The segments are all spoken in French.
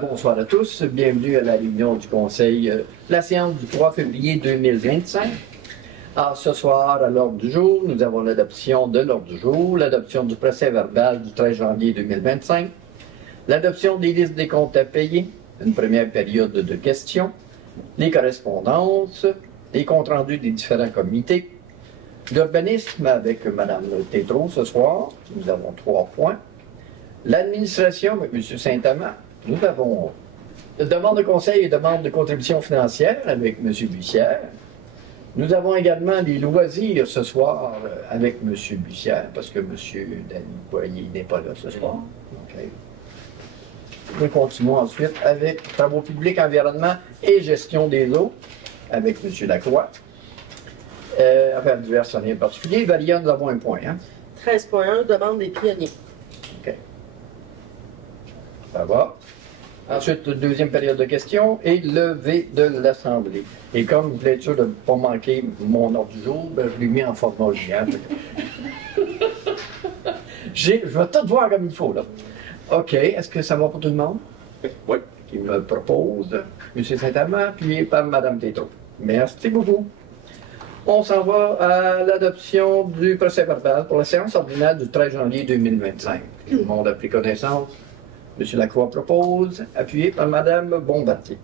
Bonsoir à tous, bienvenue à la réunion du Conseil, la séance du 3 février 2025. Alors, ce soir, à l'ordre du jour, nous avons l'adoption de l'ordre du jour, l'adoption du procès-verbal du 13 janvier 2025, l'adoption des listes des comptes à payer, une première période de questions, les correspondances, les comptes rendus des différents comités, l'urbanisme avec Mme Tétrault ce soir, nous avons 3 points, l'administration avec M. Saint-Amand, nous avons demande de conseil et demande de contribution financière avec M. Bussière. Nous avons également les loisirs ce soir avec M. Bussière, parce que M. Danny Poirier n'est pas là ce soir. Okay. Nous continuons ensuite avec travaux publics, environnement et gestion des eaux avec M. Lacroix. Affaires diverses, rien de particulier. Valia, nous avons un point. Hein? 13.1, demande des pionniers. OK. Ça va. Ensuite, deuxième période de questions et levée de l'Assemblée. Et comme je voulais être sûr de ne pas manquer mon ordre du jour, ben, je l'ai mis en format géant. Je vais tout voir comme il faut, là. OK. Est-ce que ça va pour tout le monde? Oui. Qui me propose M. Saint-Amand, puis par Mme Tétrault. Merci beaucoup. On s'en va à l'adoption du procès-verbal pour la séance ordinaire du 13 janvier 2025. Tout le monde a pris connaissance. M. Lacroix propose, appuyé par Mme Bombardier.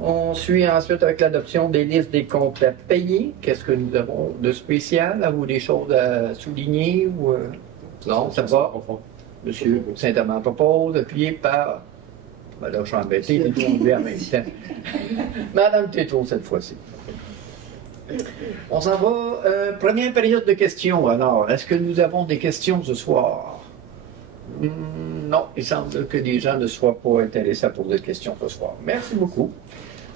On suit ensuite avec l'adoption des listes des comptes à payer. Qu'est-ce que nous avons de spécial? Avez-vous des choses à souligner? Ou, Non, ça va. M. Saint-Amand propose, appuyé par... Ben là, je suis embêté, tout le monde en même temps. Mme Tétrault, cette fois-ci. On s'en va. Première période de questions. Alors, est-ce que nous avons des questions ce soir? Non, il semble que les gens ne soient pas intéressés à poser des questions ce soir. Merci beaucoup.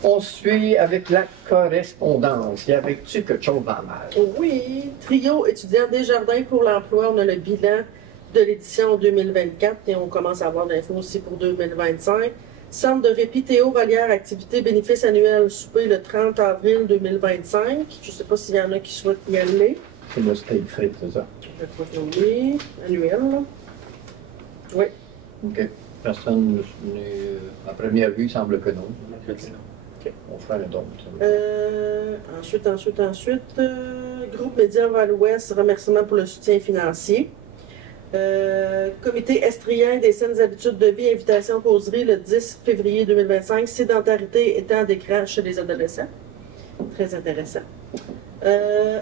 On suit avec la correspondance. Y avait-tu quelque chose en mal? Oui, trio étudiant Desjardins pour l'emploi. On a le bilan de l'édition 2024 et on commence à avoir l'info aussi pour 2025. Centre de répit Théo Vallière, activité bénéfice annuel, souper le 30 avril 2025. Je ne sais pas s'il y en a qui souhaitent y aller. C'est le steak frit, c'est ça? Oui, annuel. Oui. OK. Personne n'est... À première vue, il semble que non. Okay. On fera le don. Ensuite, Groupe Média Val-Ouest, remerciements pour le soutien financier. Comité estrien des saines habitudes de vie, invitation causerie le 10 février 2025, sédentarité et temps d'écran chez les adolescents. Très intéressant.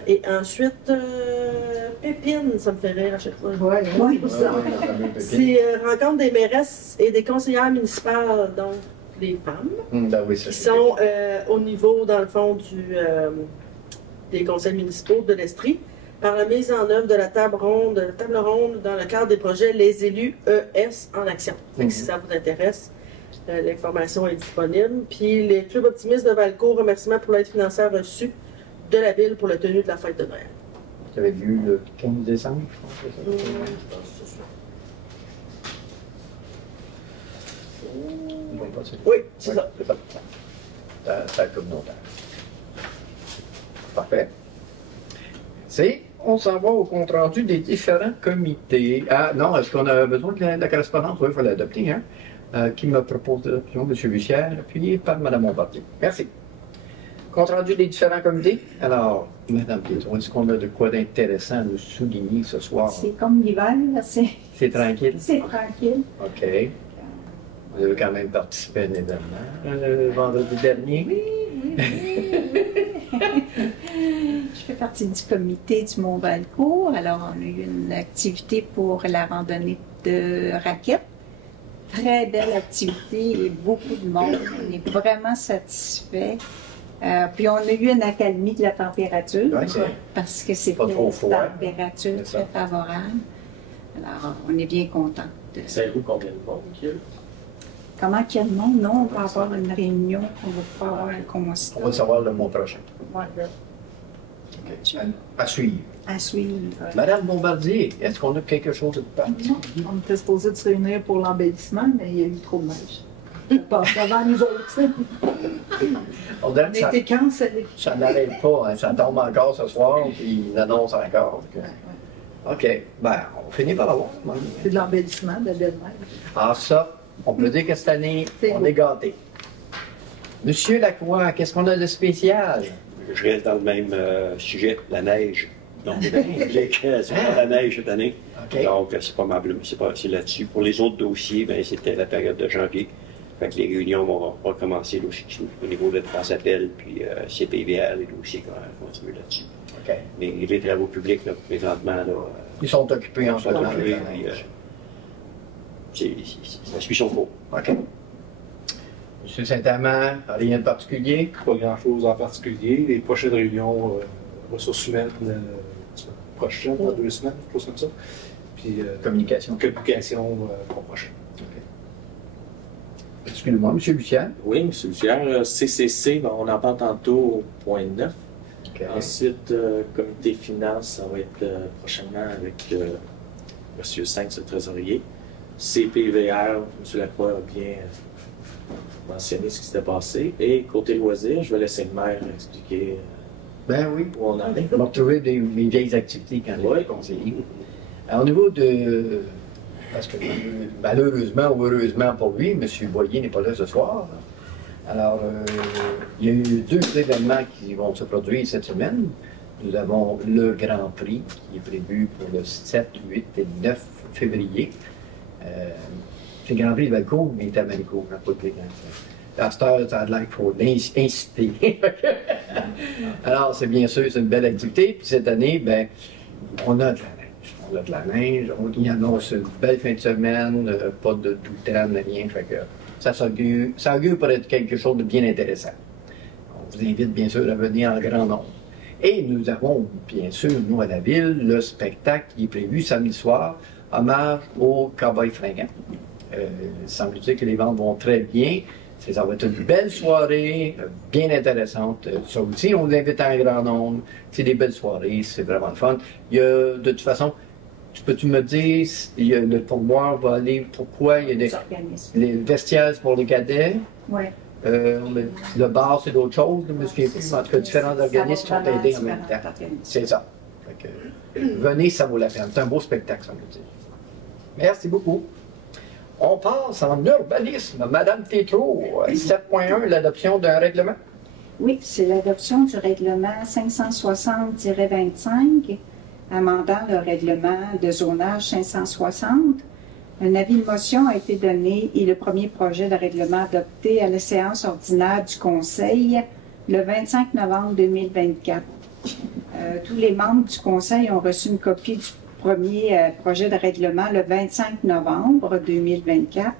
Et ensuite, Pépine, ça me fait rire à chaque fois. Oui, c'est rencontre des mairesses et des conseillères municipales, donc les femmes, Ben oui, qui sont au niveau, dans le fond, des conseils municipaux de l'Estrie, par la mise en œuvre de la table ronde dans le cadre des projets Les élus ES en action. Donc, si ça vous intéresse, l'information est disponible. Puis les clubs optimistes de Valcourt, remerciements pour l'aide financière reçue de la ville pour la tenue de la fête de Noël. Vous avez vu le 15 décembre, je pense que c'est ça. Oui, c'est ça. C'est la communautaire. Parfait. On s'en va au compte-rendu des différents comités. Ah non, est-ce qu'on a besoin de la correspondance? Oui, il faut l'adopter. Hein? Qui me propose l'adoption? M. Bussière, appuyé par Mme Bombardier. Merci. Compte-rendu des différents comités. Alors, Mme Tétrault, est-ce qu'on a de quoi d'intéressant à nous souligner ce soir? C'est comme l'hiver, là, C'est tranquille? C'est tranquille. OK. Vous avez quand même participé à un événement vendredi dernier. Oui. Je fais partie du comité du Mont-Valcourt. Alors, on a eu une activité pour la randonnée de raquettes. Très belle activité et beaucoup de monde. On est vraiment satisfaits. Puis on a eu une accalmie de la température parce que c'était une température très favorable. Alors, on est bien contents. Savez-vous combien de monde qu'il y a? Comment qu'il y a de monde? Non, on va avoir une réunion, on va pas avoir un constat. On va le savoir le mois prochain. Voilà. Okay. À suivre. À suivre. Madame Bombardier, est-ce qu'on a quelque chose de particulier? On était supposé de se réunir pour l'embellissement, mais il y a eu trop de neige. Pas avant nous autres. On dirait que On a été cancellés. ça n'arrête pas, hein. Ça tombe encore ce soir, puis il annonce encore. OK, ben, on finit par l'avoir. C'est de l'embellissement de la belle-mère. Ah, ça, On peut dire que cette année, C'est on beau. est gâtés. Monsieur Lacroix, qu'est-ce qu'on a de spécial? Je reste dans le même sujet, la neige. Donc, c'est pas la neige cette année. OK. Donc, c'est probablement, c'est là-dessus. Pour les autres dossiers, ben, c'était la période de janvier. Fait que les réunions vont recommencer là aussi au niveau de trois appels, puis CPVR, les dossiers vont continuer là-dessus. OK. Mais les travaux publics, là, présentement, là, Ils sont occupés en ce sont moment. occupés, puis, ça suit son cours. OK. Monsieur Saint-Amand, rien de particulier? Pas grand-chose en particulier. Les prochaines réunions, ressources humaines, la semaine prochaine, dans 2 semaines, quelque chose comme ça. Puis Communication. communication pour prochaine. Excusez-moi, monsieur Lucien. Oui, M. Lucière. CCC, on en parle tantôt au point 9. OK. Ensuite, comité finance, ça va être prochainement avec M. Sainz, le trésorier. CPVR, M. Lacroix a bien mentionné ce qui s'était passé. Et côté loisirs, je vais laisser le maire expliquer Ben oui. où on en est. On va retrouver mes vieilles activités quand Oui. j'étais conseiller. Alors, au niveau de... Parce que malheureusement ou heureusement pour lui, M. Boyer n'est pas là ce soir. Alors, il y a eu 2 événements qui vont se produire cette semaine. Nous avons le Grand Prix qui est prévu pour le 7, 8 et 9 février. C'est le Grand Prix de Valcourt, mais il est à Manicourt, pas de Grand Prix. À cette heure, ça a l'air qu'il faut l'inciter. Alors, c'est bien sûr, c'est une belle activité. Puis cette année, ben, on a de la neige. On a de la neige. Il annonce une belle fin de semaine, pas de doutaine, rien. Fait que ça augure pour être quelque chose de bien intéressant. On vous invite bien sûr à venir en grand nombre. Et nous avons, bien sûr, nous à la ville, le spectacle qui est prévu samedi soir, hommage aux Cowboys fringants. Il semble-t-il que les ventes vont très bien. Ça va être une belle soirée, bien intéressante. Ça aussi, on vous invite en grand nombre. C'est des belles soirées, c'est vraiment le fun. Il y a, de toute façon, peux-tu me dire, le pourboire va aller, pourquoi il y a Les organismes. les vestiaires c'est pour les cadets, Oui. le bar c'est d'autres choses, je me souviens plus, mais en tout cas, différents organismes sont aidés en même temps. C'est ça. Fait que, venez, ça vaut la peine. C'est un beau spectacle, ça me dit. Merci beaucoup. On passe en urbanisme. Madame Tétrault, 7.1, l'adoption d'un règlement. Oui, c'est l'adoption du règlement 560-25, amendant le règlement de zonage 560. Un avis de motion a été donné et le premier projet de règlement adopté à la séance ordinaire du Conseil le 25 novembre 2024. Tous les membres du Conseil ont reçu une copie du premier projet de règlement le 25 novembre 2024,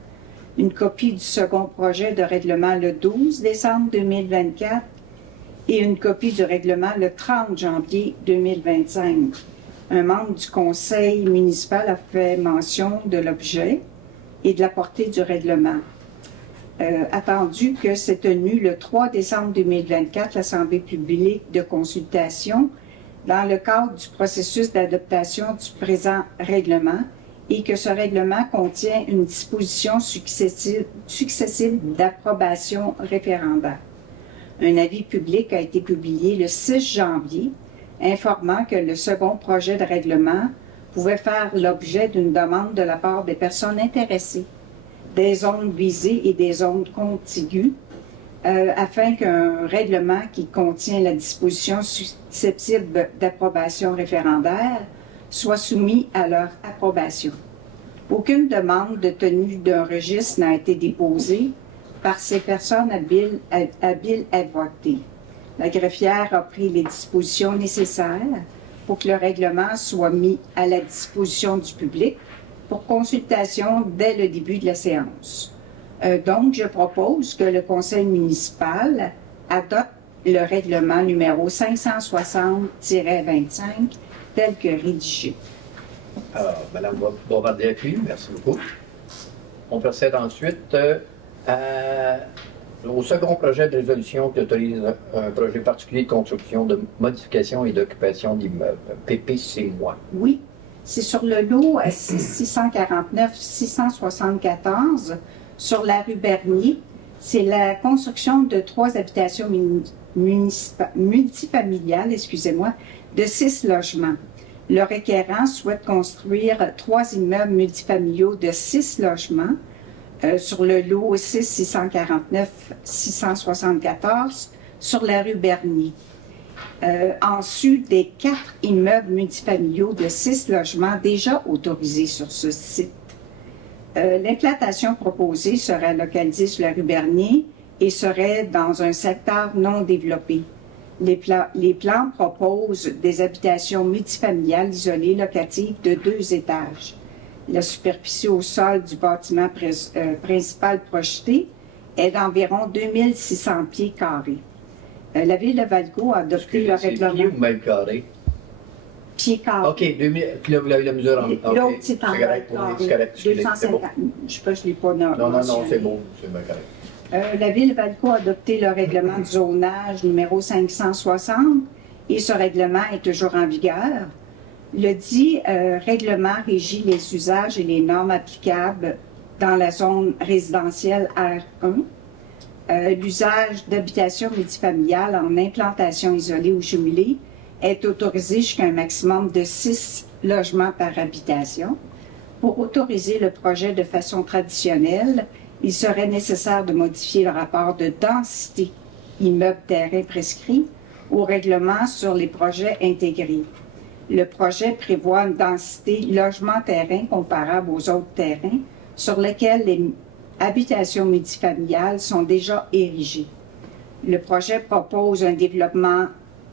une copie du second projet de règlement le 12 décembre 2024 et une copie du règlement le 30 janvier 2025. Un membre du conseil municipal a fait mention de l'objet et de la portée du règlement. Attendu que s'est tenu le 3 décembre 2024 l'Assemblée publique de consultation dans le cadre du processus d'adaptation du présent règlement et que ce règlement contient une disposition successive d'approbation référendaire. Un avis public a été publié le 6 janvier informant que le second projet de règlement pouvait faire l'objet d'une demande de la part des personnes intéressées, des zones visées et des zones contiguës, afin qu'un règlement qui contient la disposition susceptible d'approbation référendaire soit soumis à leur approbation. Aucune demande de tenue d'un registre n'a été déposée par ces personnes habiles à voter. La greffière a pris les dispositions nécessaires pour que le règlement soit mis à la disposition du public pour consultation dès le début de la séance. Donc, je propose que le conseil municipal adopte le règlement numéro 560-25 tel que rédigé. Alors, Mme Bombardier-Puy, merci beaucoup. On procède ensuite au second projet de résolution qui autorise un projet particulier de construction, de modification et d'occupation d'immeubles. PPC-moi. Oui, c'est sur le lot 649-674 sur la rue Bernier. C'est la construction de 3 habitations multifamiliales, de 6 logements. Le requérant souhaite construire 3 immeubles multifamiliaux de 6 logements, sur le lot 649-674 sur la rue Bernier. En sus des 4 immeubles multifamiliaux de 6 logements déjà autorisés sur ce site. L'implantation proposée serait localisée sur la rue Bernier et serait dans un secteur non développé. Les plans proposent des habitations multifamiliales isolées locatives de 2 étages. La superficie au sol du bâtiment principal projeté est d'environ 2600 pieds carrés. La Ville de Valcourt a adopté le règlement... Pieds ou mètres carrés? Pieds carrés. OK, 2000, puis là, vous avez la mesure en... L'autre, OK, c'est en c'est correct, mètres c'est carrés. correct. 250. Je sais pas, je ne l'ai pas nommé. Non, c'est bon, c'est bien correct. La Ville de Valcourt a adopté le règlement du zonage numéro 560 et ce règlement est toujours en vigueur. Le dit règlement régit les usages et les normes applicables dans la zone résidentielle R1. L'usage d'habitation multifamiliale en implantation isolée ou jumelée est autorisé jusqu'à un maximum de 6 logements par habitation. Pour autoriser le projet de façon traditionnelle, il serait nécessaire de modifier le rapport de densité immeuble-terrain prescrit au règlement sur les projets intégrés. Le projet prévoit une densité logement-terrain comparable aux autres terrains sur lesquels les habitations multifamiliales sont déjà érigées. Le projet propose un développement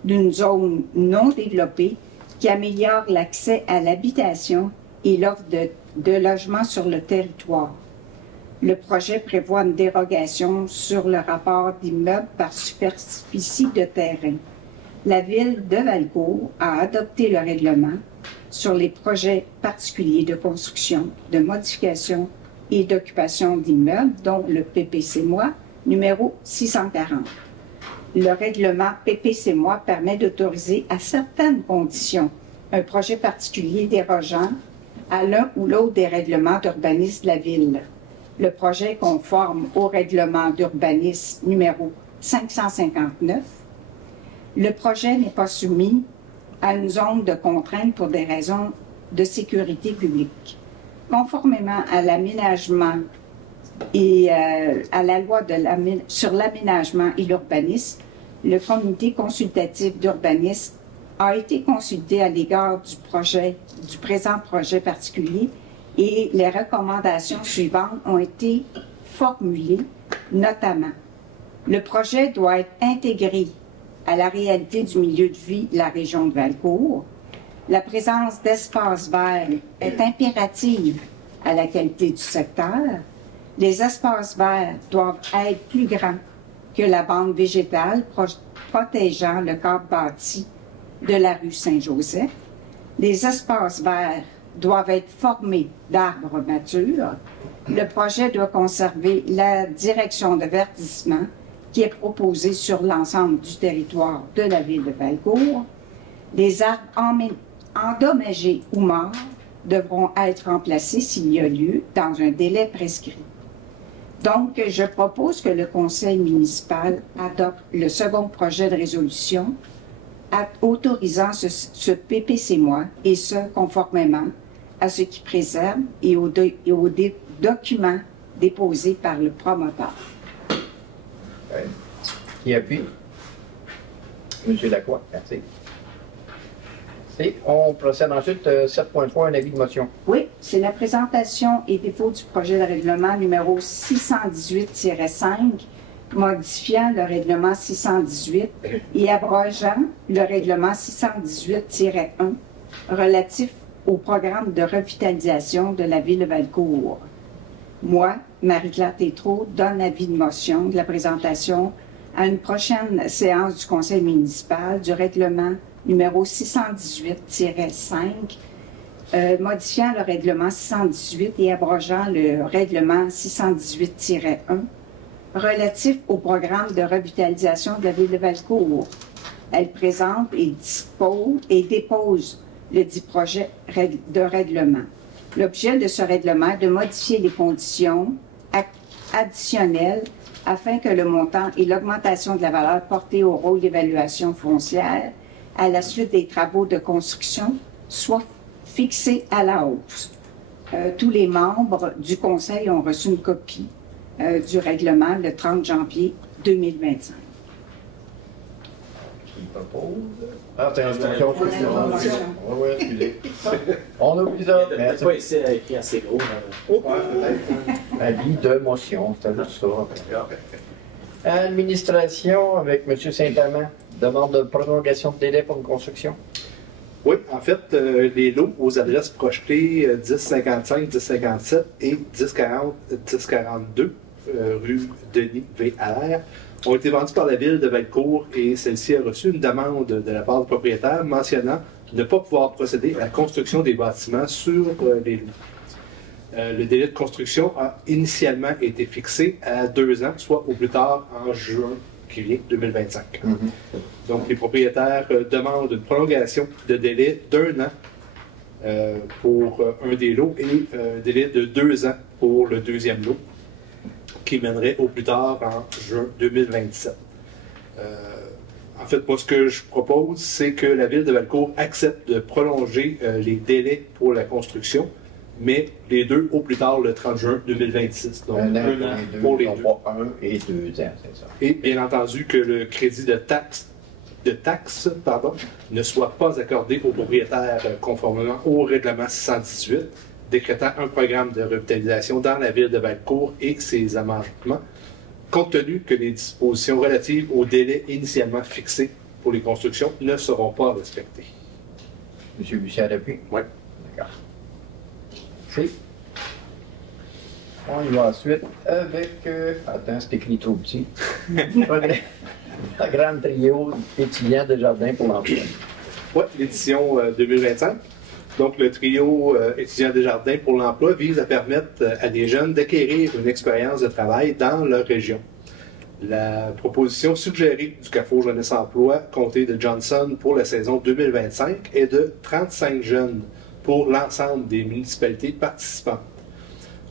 d'une zone non développée qui améliore l'accès à l'habitation et l'offre de logements sur le territoire. Le projet prévoit une dérogation sur le rapport d'immeubles par superficie de terrain. La Ville de Valcourt a adopté le règlement sur les projets particuliers de construction, de modification et d'occupation d'immeubles, dont le PPC-MOI numéro 640. Le règlement PPC-MOI permet d'autoriser à certaines conditions un projet particulier dérogeant à l'un ou l'autre des règlements d'urbanisme de la Ville. Le projet est conforme au règlement d'urbanisme numéro 559. Le projet n'est pas soumis à une zone de contrainte pour des raisons de sécurité publique. Conformément à l'aménagement et à la loi sur l'aménagement et l'urbanisme, le comité consultatif d'urbanisme a été consulté à l'égard du présent projet particulier et les recommandations suivantes ont été formulées, notamment le projet doit être intégré à la réalité du milieu de vie de la région de Valcourt. La présence d'espaces verts est impérative à la qualité du secteur. Les espaces verts doivent être plus grands que la bande végétale protégeant le cadre bâti de la rue Saint-Joseph. Les espaces verts doivent être formés d'arbres matures. Le projet doit conserver la direction de verdissement qui est proposée sur l'ensemble du territoire de la Ville de Valcourt. Les arbres endommagés ou morts devront être remplacés s'il y a lieu dans un délai prescrit. Donc, je propose que le Conseil municipal adopte le second projet de résolution autorisant ce PPC-MOI et ce conformément à ce qui préserve et aux documents déposés par le promoteur. Ouais. Qui appuie? Monsieur Lacroix, merci. On procède ensuite 7.3, un avis de motion. Oui, c'est la présentation et dépôt du projet de règlement numéro 618-5, modifiant le règlement 618 et abrogeant le règlement 618-1 relatif au programme de revitalisation de la Ville de Valcourt. Moi, Marie-Claire Tétrault, donne avis de motion de la présentation à une prochaine séance du Conseil municipal du règlement numéro 618-5, modifiant le règlement 618 et abrogeant le règlement 618-1 relatif au programme de revitalisation de la Ville de Valcourt. Elle présente et dépose le dit projet de règlement. L'objet de ce règlement est de modifier les conditions additionnelles afin que le montant et l'augmentation de la valeur portée au rôle d'évaluation foncière à la suite des travaux de construction soient fixés à la hausse. Tous les membres du Conseil ont reçu une copie du règlement le 30 janvier 2025. Qui propose? Ah, c'est une motion. motion. Oui, oui, excusez. On oublie ça. Il n'y a pas ici écrit assez gros. Ouais, peut-être. Avis de motion, c'était juste ça. Administration avec M. Saint-Amand. Demande de prolongation de délai pour une construction. Oui, en fait, les lots aux adresses projetées 1055, 1057 et 1040, 1042 rue Denis VR ont été vendus par la ville de Valcourt et celle-ci a reçu une demande de la part du propriétaire mentionnant ne pas pouvoir procéder à la construction des bâtiments sur les lots. Le délai de construction a initialement été fixé à 2 ans, soit au plus tard en juin qui vient 2025. Donc, les propriétaires demandent une prolongation de délai d'1 an pour un des lots et un délai de 2 ans pour le deuxième lot, qui mènerait au plus tard en juin 2027. En fait, moi, ce que je propose, c'est que la ville de Valcourt accepte de prolonger les délais pour la construction, mais les deux au plus tard le 30 juin 2026. Donc, un an pour les deux. 1 et 2 ans, c'est ça. Et bien entendu que le crédit de taxe ne soit pas accordé aux propriétaires conformément au règlement 618, décrétant un programme de revitalisation dans la ville de Valcourt et ses aménagements, compte tenu que les dispositions relatives au délai initialement fixé pour les constructions ne seront pas respectées. M. Bussière d'appui? Oui. D'accord. C'est. On y va ensuite avec. Attends, c'est écrit trop petit. Programme trio étudiant de jardin pour l'emploi. Oui, l'édition 2025. Donc, le trio étudiant des jardins pour l'emploi vise à permettre à des jeunes d'acquérir une expérience de travail dans leur région. La proposition suggérée du Carrefour Jeunesse Emploi, comté de Johnson pour la saison 2025, est de 35 jeunes pour l'ensemble des municipalités participantes.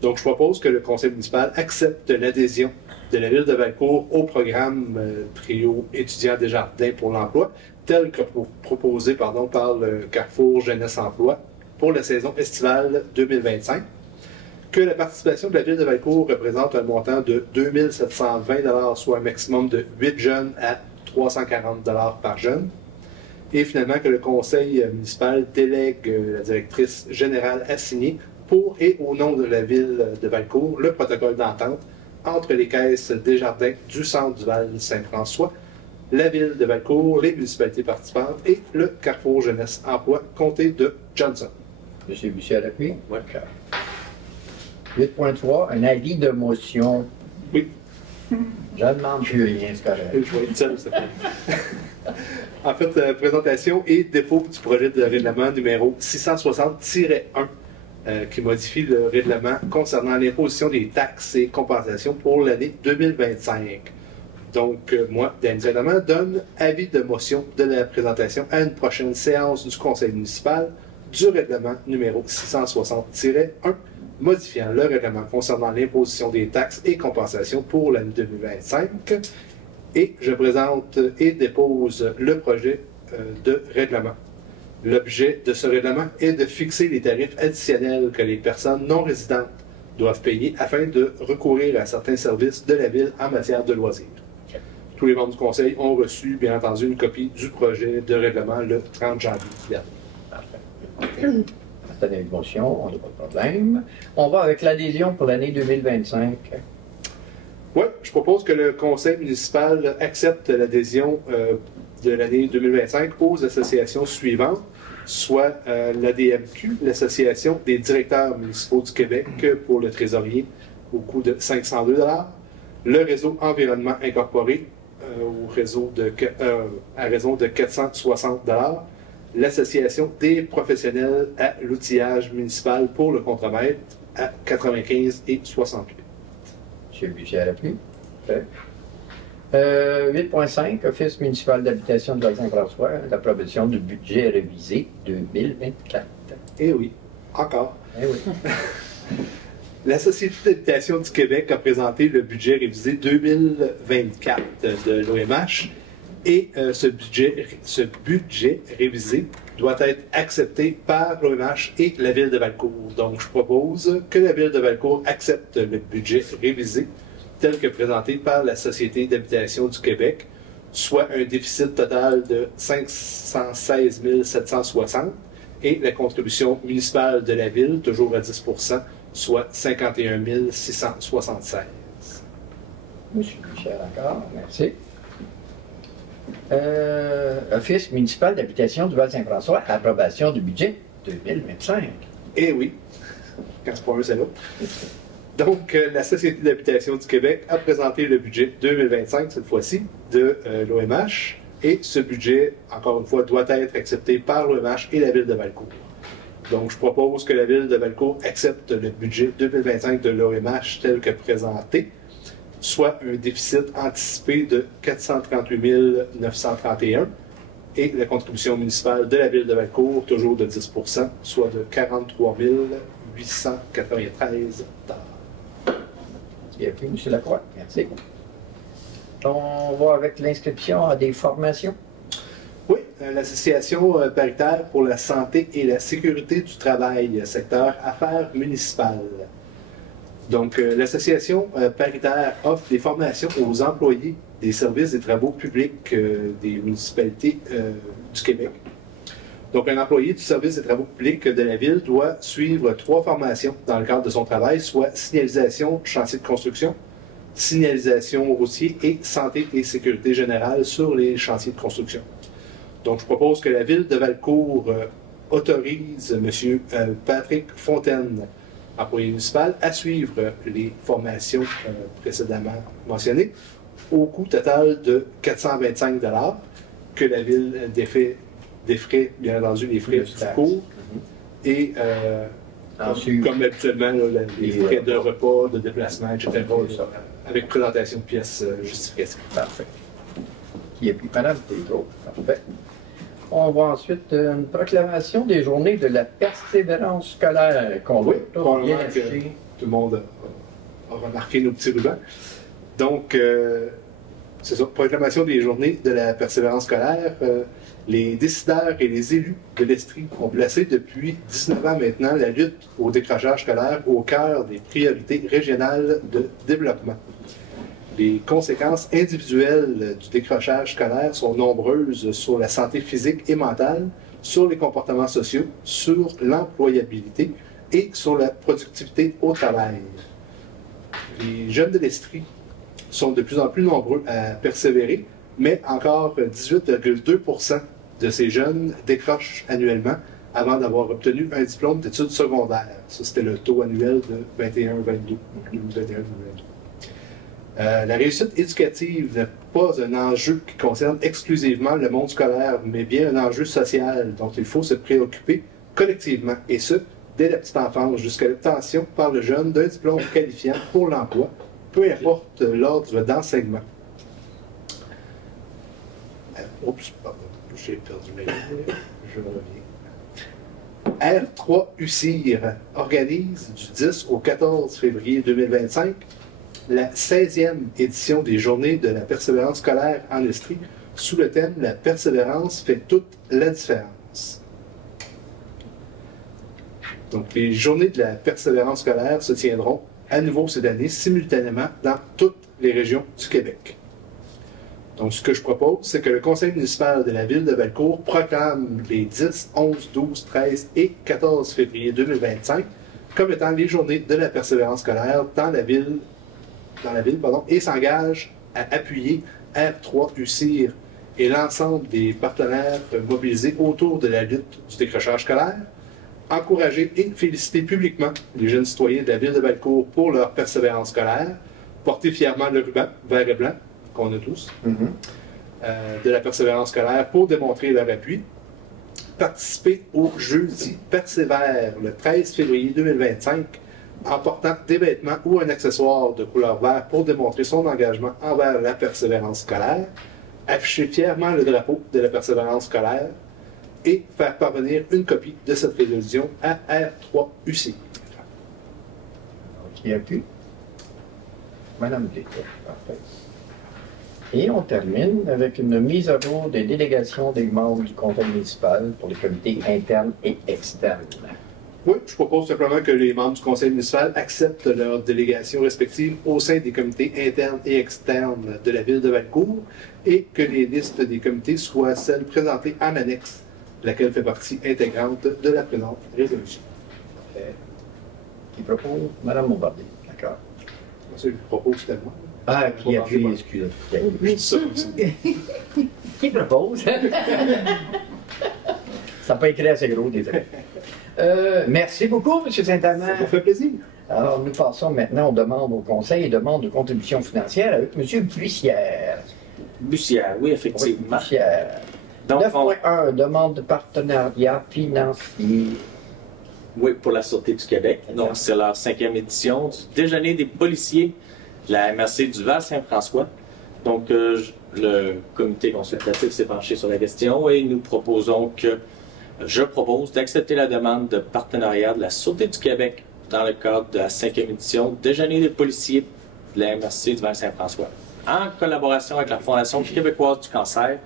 Donc, je propose que le conseil municipal accepte l'adhésion de la ville de Valcourt au programme trio étudiant des jardins pour l'emploi, tel que proposé par le Carrefour Jeunesse Emploi pour la saison estivale 2025, que la participation de la ville de Valcourt représente un montant de 2 720 $, soit un maximum de 8 jeunes à 340 $ par jeune, et finalement que le conseil municipal délègue la directrice générale assignée pour et au nom de la ville de Valcourt le protocole d'entente entre les caisses des jardins du centre du Val-Saint-François, la ville de Valcourt, les municipalités participantes et le Carrefour Jeunesse Emploi, comté de Johnson. M. Bussière d'appui? Oui. 8.3, un avis de motion. Oui. Je ne demande plus rien, c'est correct. Je vais être seul, s'il te plaît. En fait, présentation et dépôt du projet de règlement numéro 660-1 qui modifie le règlement concernant l'imposition des taxes et compensations pour l'année 2025. Donc, moi, Danny Saint-Amand, donne avis de motion de la présentation à une prochaine séance du conseil municipal du règlement numéro 660-1, modifiant le règlement concernant l'imposition des taxes et compensations pour l'année 2025. Et je présente et dépose le projet de règlement. L'objet de ce règlement est de fixer les tarifs additionnels que les personnes non résidentes doivent payer afin de recourir à certains services de la ville en matière de loisirs. Tous les membres du conseil ont reçu, bien entendu, une copie du projet de règlement le 30 janvier dernier. Parfait. C'est une motion, on n'a pas de problème. On va avec l'adhésion pour l'année 2025. Oui, je propose que le conseil municipal accepte l'adhésion de l'année 2025 aux associations suivantes, soit l'ADMQ, l'Association des directeurs municipaux du Québec pour le trésorier au coût de 502 $, le réseau Environnement Incorporé à raison de 460 $, l'Association des professionnels à l'outillage municipal pour le contremaître à 95 et 68. M. Bussière d'appui. 8.5, Office municipal d'habitation de Val-Saint-François, l'approbation du budget révisé 2024. Eh oui, encore. Eh oui. La Société d'habitation du Québec a présenté le budget révisé 2024 de l'OMH et ce budget révisé doit être accepté par l'OMH et la Ville de Valcourt. Donc, je propose que la Ville de Valcourt accepte le budget révisé tel que présenté par la Société d'habitation du Québec, soit un déficit total de 516 760 et la contribution municipale de la Ville, toujours à 10 soit 51 676. Monsieur Michel, d'accord, merci. Office municipal d'habitation du Val-Saint-François, approbation du budget 2025. Eh oui, quand c'est pas un, c'est l'autre. Donc, la Société d'habitation du Québec a présenté le budget 2025, cette fois-ci, de l'OMH. Et ce budget, encore une fois, doit être accepté par l'OMH et la Ville de Valcourt. Donc, je propose que la Ville de Valcourt accepte le budget 2025 de l'OMH tel que présenté, soit un déficit anticipé de 438 931 et la contribution municipale de la Ville de Valcourt, toujours de 10 soit de 43 893 Bien vu, M. Lacroix. Merci. On va avec l'inscription à des formations. Oui, l'Association paritaire pour la santé et la sécurité du travail, secteur affaires municipales. Donc, l'Association paritaire offre des formations aux employés des services des travaux publics des municipalités du Québec. Donc, un employé du service des travaux publics de la Ville doit suivre 3 formations dans le cadre de son travail, soit signalisation, chantier de construction, signalisation routier et santé et sécurité générale sur les chantiers de construction. Donc, je propose que la Ville de Valcourt autorise M. Patrick Fontaine, employé municipal, à suivre les formations précédemment mentionnées au coût total de 425 $, que la Ville défrait, bien entendu, les frais du cours et, comme habituellement, là, les frais de repas, de déplacement, etc., avec présentation de pièces justificatives. Parfait. Qui est plus Madame Tégaud. Parfait. On va ensuite une proclamation des journées de la persévérance scolaire qu'on Oui, va probablement bien que afficher. tout le monde a remarqué nos petits rubans. Donc, c'est ça, proclamation des journées de la persévérance scolaire. Les décideurs et les élus de l'Estrie ont placé depuis 19 ans maintenant la lutte au décrochage scolaire au cœur des priorités régionales de développement. Les conséquences individuelles du décrochage scolaire sont nombreuses sur la santé physique et mentale, sur les comportements sociaux, sur l'employabilité et sur la productivité au travail. Les jeunes de l'Estrie sont de plus en plus nombreux à persévérer, mais encore 18,2% de ces jeunes décrochent annuellement avant d'avoir obtenu un diplôme d'études secondaires. Ça, c'était le taux annuel de 21-22. La réussite éducative n'est pas un enjeu qui concerne exclusivement le monde scolaire, mais bien un enjeu social dont il faut se préoccuper collectivement, et ce, dès la petite enfance jusqu'à l'obtention par le jeune d'un diplôme qualifiant pour l'emploi, peu importe l'ordre d'enseignement. Oups, pardon, j'ai perdu ma ligne, je reviens. R3 UCIR organise du 10 au 14 février 2025 la 16e édition des Journées de la persévérance scolaire en Estrie sous le thème « La persévérance fait toute la différence ». Donc, les Journées de la persévérance scolaire se tiendront à nouveau cette année simultanément dans toutes les régions du Québec. Donc, ce que je propose, c'est que le Conseil municipal de la Ville de Valcourt proclame les 10, 11, 12, 13 et 14 février 2025 comme étant les Journées de la persévérance scolaire dans la ville, et s'engage à appuyer R3 UCIR et l'ensemble des partenaires mobilisés autour de la lutte du décrochage scolaire, encourager et féliciter publiquement les jeunes citoyens de la Ville de Valcourt pour leur persévérance scolaire, porter fièrement le ruban vert et blanc, qu'on a tous, de la persévérance scolaire pour démontrer leur appui, participer au jeudi Persévère le 13 février 2025 en portant des vêtements ou un accessoire de couleur vert pour démontrer son engagement envers la persévérance scolaire, afficher fièrement le drapeau de la persévérance scolaire et faire parvenir une copie de cette résolution à R3 UC. Qui a pu? Madame Déco, parfait. Et on termine avec une mise à jour des délégations des membres du conseil municipal pour les comités internes et externes. Oui, je propose simplement que les membres du conseil municipal acceptent leurs délégations respectives au sein des comités internes et externes de la ville de Valcourt et que les listes des comités soient celles présentées en annexe, laquelle fait partie intégrante de la présente résolution. Qui propose? Madame Bombardier. D'accord. Je propose tellement. Ah, qui appuie, excusez. Oui, ça. Qui propose? Ça n'a pas écrit assez gros, désolé. Merci beaucoup, M. Saint-Amand. Ça me fait plaisir. Alors, nous passons maintenant aux demandes au conseil et demandes de contribution financière avec M. Bussière. Bussière, oui, effectivement. Bussière. Donc, 9.1, demande de partenariat financier. Oui, pour la Sûreté du Québec. Donc, c'est leur 5e édition du déjeuner des policiers de la MRC du Val-Saint-François. Donc, le comité consultatif s'est penché sur la question et nous proposons que je propose d'accepter la demande de partenariat de la Sûreté du Québec dans le cadre de la 5e édition du déjeuner des policiers de la MRC du Val-Saint-François, en collaboration avec la Fondation québécoise du cancer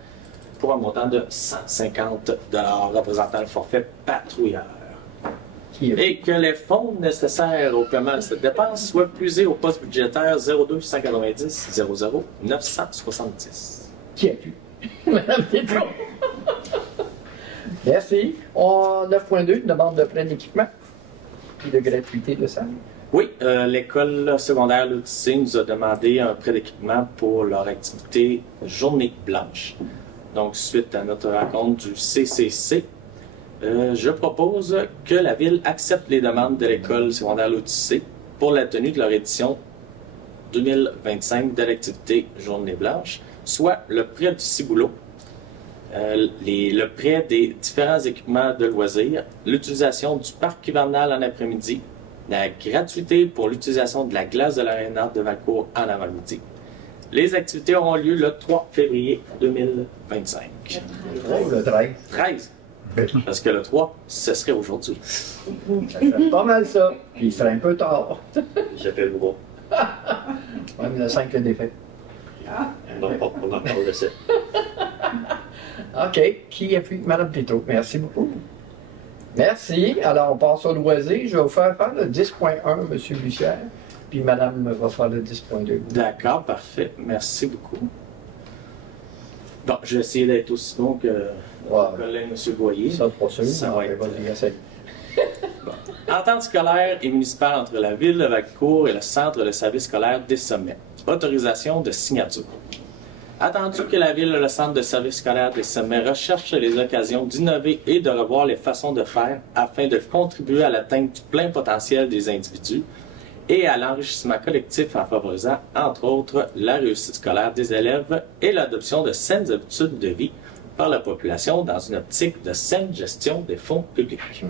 pour un montant de 150 $, représentant le forfait patrouilleur. Et que les fonds nécessaires au paiement de cette dépense soient puisés au poste budgétaire 02 190 00 970. Qui a pu? Madame Tétron. Merci. 9.2, demande de prêt d'équipement et de gratuité de salle. Oui, l'école secondaire L'Odyssée nous a demandé un prêt d'équipement pour leur activité Journée blanche. Donc, suite à notre rencontre du CCC, je propose que la Ville accepte les demandes de l'école secondaire L'Odyssée pour la tenue de leur édition 2025 de l'activité Journée blanche, soit le prêt du ciboulot, le prêt des différents équipements de loisirs, l'utilisation du parc hivernal en après-midi, la gratuité pour l'utilisation de la glace de l'aréna de Valcourt en avant-midi. Les activités auront lieu le 3 février 2025. Oh, le 13. 13. Parce que le 3, ce serait aujourd'hui. Ça serait pas mal ça. Puis il serait un peu tard. J'appelle moi. Ouais, mais le 5 est défait. On en parle de ça. OK. Qui appuie? Madame Tétro. Merci beaucoup. Merci. Alors, on passe au loisir. Je vais vous faire le 10.1, M. Bussière. Puis Madame va faire le 10.2. D'accord, parfait. Merci beaucoup. Bon, je vais essayer d'être aussi bon que mon collègue M. Boyer. Ça, c'est pas sûr. Ça va être... Vas-y, essaye. Bon. Entente scolaire et municipale entre la Ville de Valcourt et le Centre de service scolaire des Sommets. Autorisation de signature. Attendu que la Ville et le Centre de service scolaire des Sommets recherchent les occasions d'innover et de revoir les façons de faire afin de contribuer à l'atteinte du plein potentiel des individus et à l'enrichissement collectif en favorisant, entre autres, la réussite scolaire des élèves et l'adoption de saines habitudes de vie par la population dans une optique de saine gestion des fonds publics.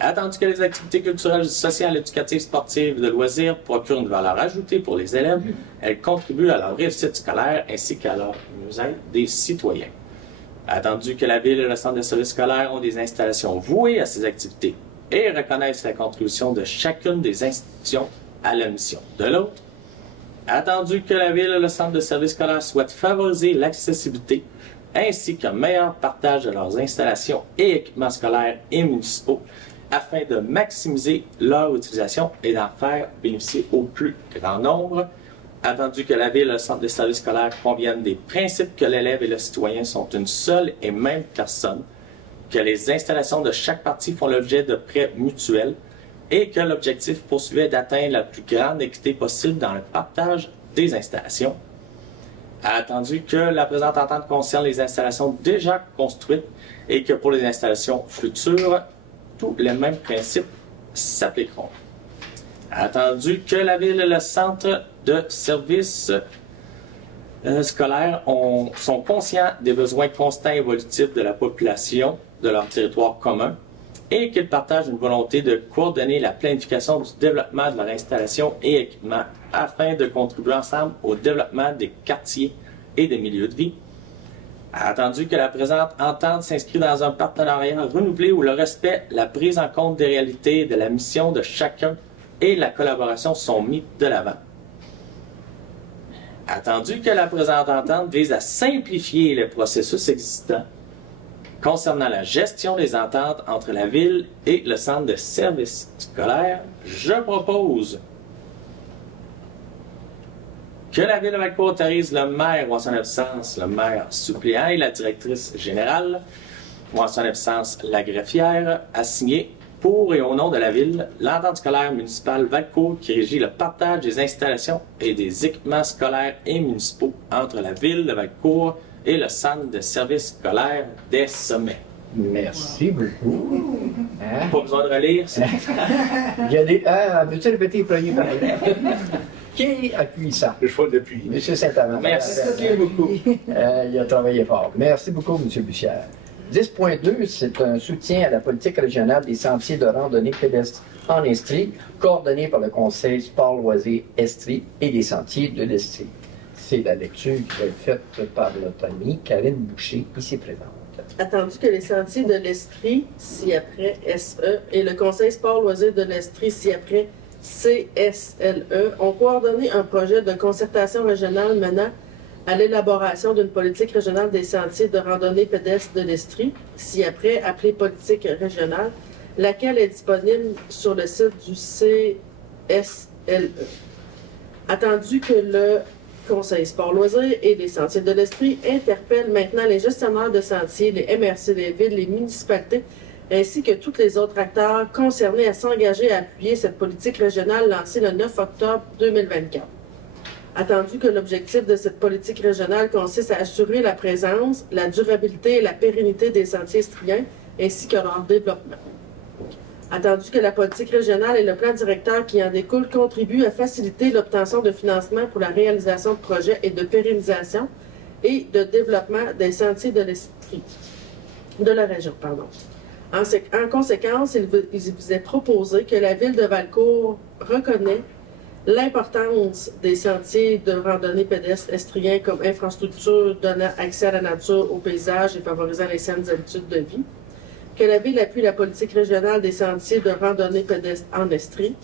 Attendu que les activités culturelles, sociales, éducatives, sportives, de loisirs procurent une valeur ajoutée pour les élèves, elles contribuent à leur réussite scolaire ainsi qu'à leur mieux-être des citoyens. Attendu que la Ville et le Centre de service scolaire ont des installations vouées à ces activités et reconnaissent la contribution de chacune des institutions à la mission de l'autre. Attendu que la Ville et le Centre de service scolaire souhaitent favoriser l'accessibilité ainsi qu'un meilleur partage de leurs installations et équipements scolaires et municipaux afin de maximiser leur utilisation et d'en faire bénéficier au plus grand nombre. Attendu que la Ville et le Centre de service scolaire conviennent des principes que l'élève et le citoyen sont une seule et même personne, que les installations de chaque partie font l'objet de prêts mutuels et que l'objectif poursuivi est d'atteindre la plus grande équité possible dans le partage des installations. Attendu que la présente entente concerne les installations déjà construites et que pour les installations futures, tous les mêmes principes s'appliqueront. Attendu que la Ville et le Centre de services scolaires sont conscients des besoins constants et évolutifs de la population de leur territoire commun et qu'ils partagent une volonté de coordonner la planification du développement de leur installation et équipement afin de contribuer ensemble au développement des quartiers et des milieux de vie. Attendu que la présente entente s'inscrit dans un partenariat renouvelé où le respect, la prise en compte des réalités et de la mission de chacun et la collaboration sont mis de l'avant. Attendu que la présente entente vise à simplifier les processus existants concernant la gestion des ententes entre la Ville et le centre de services scolaires, je propose que la Ville de Valcourt autorise le maire ou en son absence le maire suppléant et la directrice générale ou en son absence la greffière à signer pour et au nom de la Ville l'entente scolaire municipale Valcourt qui régit le partage des installations et des équipements scolaires et municipaux entre la Ville de Valcourt et le centre de services scolaires des Sommets. Merci beaucoup. Hein? Pas besoin de relire. Il y a des... Ah, veux-tu répéter le premier pareil? Qui appuie ça? Le choix depuis. M. Saint-Amand. Merci beaucoup. Il a travaillé fort. Merci beaucoup, M. Bussière. 10.2, c'est un soutien à la politique régionale des sentiers de randonnée pédestre en Estrie, coordonné par le Conseil sport loisirs Estrie et des sentiers de l'Estrie. C'est la lecture qui va être faite par notre amie Karine Boucher, ici présente. Attendu que les sentiers de l'Estrie, ci-après SE, et le Conseil sport loisirs de l'Estrie, ci-après CSLE, ont coordonné un projet de concertation régionale menant à l'élaboration d'une politique régionale des sentiers de randonnée pédestre de l'Estrie, ci-après appelée politique régionale, laquelle est disponible sur le site du CSLE. Attendu que le Conseil sport loisirs et les sentiers de l'Estrie interpellent maintenant les gestionnaires de sentiers, les MRC des villes, les municipalités, ainsi que tous les autres acteurs concernés à s'engager à appuyer cette politique régionale lancée le 9 octobre 2024. Attendu que l'objectif de cette politique régionale consiste à assurer la présence, la durabilité et la pérennité des sentiers estriens, ainsi que leur développement. Attendu que la politique régionale et le plan directeur qui en découle contribuent à faciliter l'obtention de financement pour la réalisation de projets et de pérennisation et de développement des sentiers de l'Estrie, de la région. En conséquence, il vous est proposé que la Ville de Valcourt reconnaît l'importance des sentiers de randonnée pédestre estriens comme infrastructure donnant accès à la nature, au paysage et favorisant les saines habitudes de vie, que la Ville appuie la politique régionale des sentiers de randonnée pédestre en Estrie,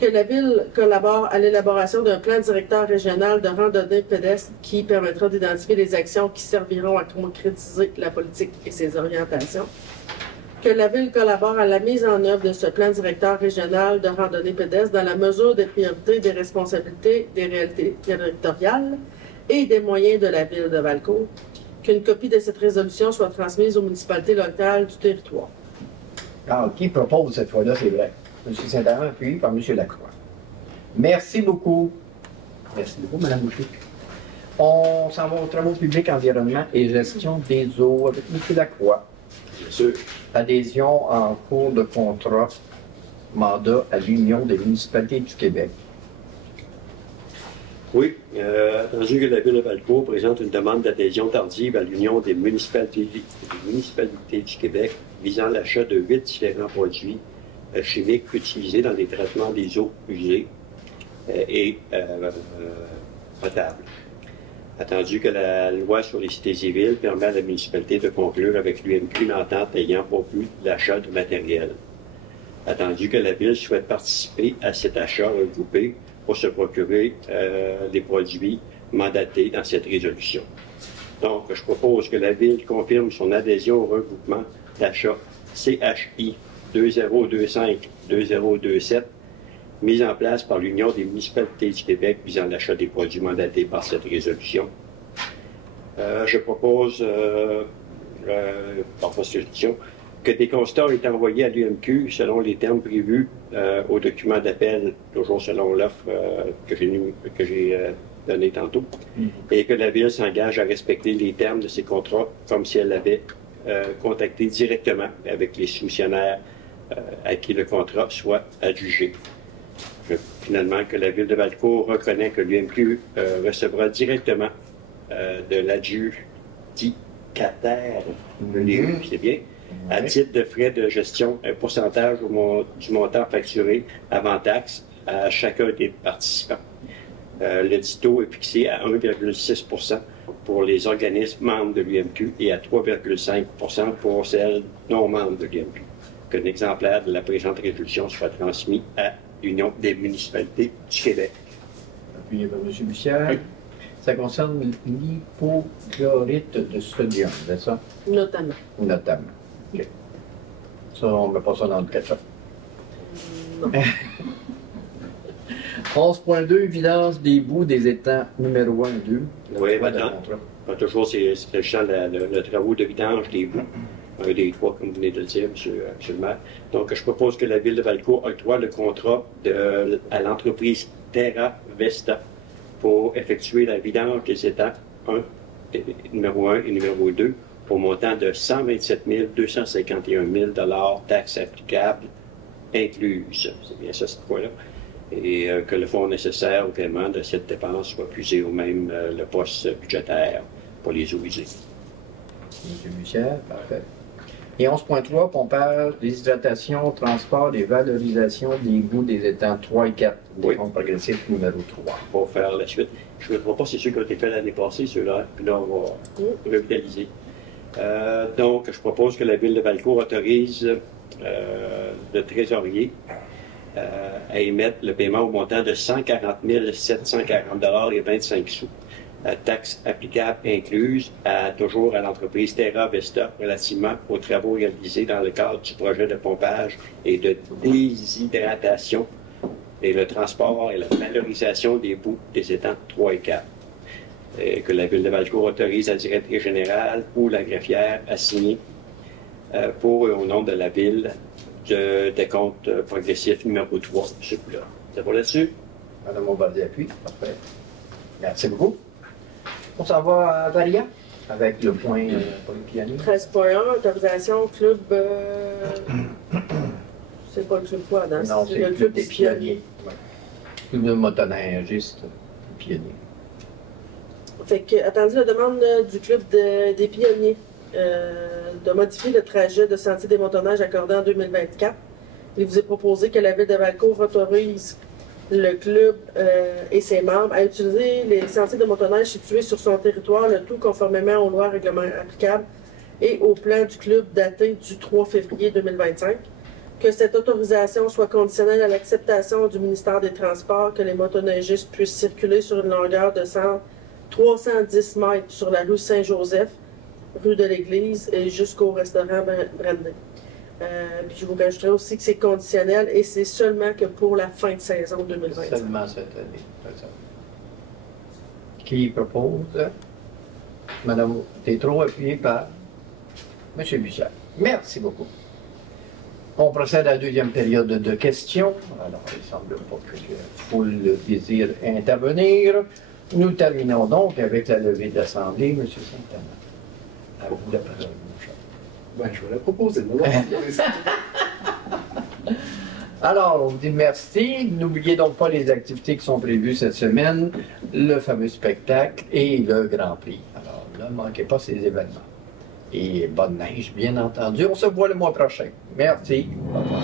que la Ville collabore à l'élaboration d'un plan directeur régional de randonnée pédestre qui permettra d'identifier les actions qui serviront à concrétiser la politique et ses orientations, que la Ville collabore à la mise en œuvre de ce plan directeur régional de randonnée pédestre dans la mesure des priorités, des responsabilités, des réalités territoriales et des moyens de la Ville de Valcourt, qu'une copie de cette résolution soit transmise aux municipalités locales du territoire. Alors, qui propose cette fois-là, c'est vrai? M. Saint-Amand, puis par M. Lacroix. Merci beaucoup. Merci beaucoup, Mme Boucher. On s'en va aux travaux publics, environnement et gestion des eaux avec M. Lacroix. Bien sûr. Adhésion en cours de contrat, mandat à l'Union des municipalités du Québec. Oui, attendu que la Ville de Valcourt présente une demande d'adhésion tardive à l'Union des municipalités du Québec visant l'achat de 8 différents produits chimiques utilisés dans les traitements des eaux usées et potables. Attendu que la loi sur les cités civiles permet à la municipalité de conclure avec l'UMQ une entente ayant pour but l'achat de matériel. Attendu que la Ville souhaite participer à cet achat regroupé pour se procurer des produits mandatés dans cette résolution. Donc, je propose que la Ville confirme son adhésion au regroupement d'achat CHI 2025-2027, mis en place par l'Union des municipalités du Québec visant l'achat des produits mandatés par cette résolution. Je propose, par résolution, que des constats aient été envoyés à l'UMQ selon les termes prévus au document d'appel, toujours selon l'offre que j'ai donnée tantôt, et que la Ville s'engage à respecter les termes de ces contrats comme si elle avait contacté directement avec les soumissionnaires à qui le contrat soit adjugé. Finalement, que la Ville de Valcourt reconnaît que l'UMQ recevra directement de l'adjudicataire, c'est bien, à titre de frais de gestion, un pourcentage du montant facturé avant taxe à chacun des participants. Le dit taux est fixé à 1,6 % pour les organismes membres de l'UMQ et à 3,5 % pour celles non membres de l'UMQ. Qu'un exemplaire de la présente résolution soit transmis à l'Union des municipalités du Québec. Appuyé par M. Bussière. Oui. Ça concerne l'hypochlorite de sodium, c'est ça? Notamment. Notamment. OK. Ça, on ne met pas ça dans le ketchup. Non. 11.2, vidange des boues des étangs numéro 1 et 2. Oui, Pas de maintenant, contrat. toujours, c'est le champ de travaux de vidange des boues. Un des trois, comme vous venez de le dire, monsieur le maire. Donc, je propose que la Ville de Valcourt octroie le contrat à l'entreprise Terra Vesta pour effectuer la vidange des étangs numéro 1 et numéro 2 au montant de 127 251 000 taxes applicables incluses. C'est bien ça, cette fois-là. Et que le fonds nécessaire au paiement de cette dépense soit puisé au même le poste budgétaire pour les eaux usées. M. Michel, parfait. Et 11.3, pompage, déshydratation, transport et valorisation des boues des étangs 3 et 4, des Oui. fonds progressifs numéro 3. Pour faire la suite. Je ne crois pas, c'est ceux qui ont été faits l'année passée, ceux-là, puis là, on va revitaliser. Donc, je propose que la Ville de Valcourt autorise le trésorier à émettre le paiement au montant de 140 740 et 25 sous, taxes applicables incluses, toujours à l'entreprise Terra Vesta relativement aux travaux réalisés dans le cadre du projet de pompage et de déshydratation et le transport et la valorisation des boues des étangs 3 et 4. Et que la Ville de Valcourt autorise la directrice générale ou la greffière à signer pour et au nom de la Ville de décompte progressif numéro 3, ce coup-là. C'est pour là-dessus? Madame Bombardier appuie, parfait. Merci beaucoup. On s'en va à Varia avec le point pour les pionniers. 13.1, autorisation club. C'est pas le club quoi, non? Non, c'est le club des pionniers. Ouais. Club de motoneigistes, pionniers. Fait que, attendu la demande du club des pionniers de modifier le trajet de sentier des motoneiges accordé en 2024. Il vous est proposé que la Ville de Valcourt autorise le club et ses membres à utiliser les sentiers de motoneige situés sur son territoire, le tout conformément aux lois règlements applicables et au plan du club daté du 3 février 2025. Que cette autorisation soit conditionnelle à l'acceptation du ministère des Transports, que les motoneigistes puissent circuler sur une longueur de 310 mètres sur la rue Saint-Joseph, rue de l'Église et jusqu'au restaurant Brandon. Puis je vous rajouterai aussi que c'est conditionnel et c'est seulement que pour la fin de saison 2025. Seulement cette année. C'est ça. Qui propose? Madame Tétrault, appuyée par M. Bussard. Merci beaucoup. On procède à la deuxième période de questions. Alors, il ne semble pas que foule désire intervenir. Nous terminons donc avec la levée de l'Assemblée. M. Saint-Amand, à vous la parole, mon cher. Ben, je vais la proposer. Alors, on vous dit merci. N'oubliez donc pas les activités qui sont prévues cette semaine, le fameux spectacle et le Grand Prix. Alors, ne manquez pas ces événements. Et bonne neige, bien entendu. On se voit le mois prochain. Merci. Au revoir.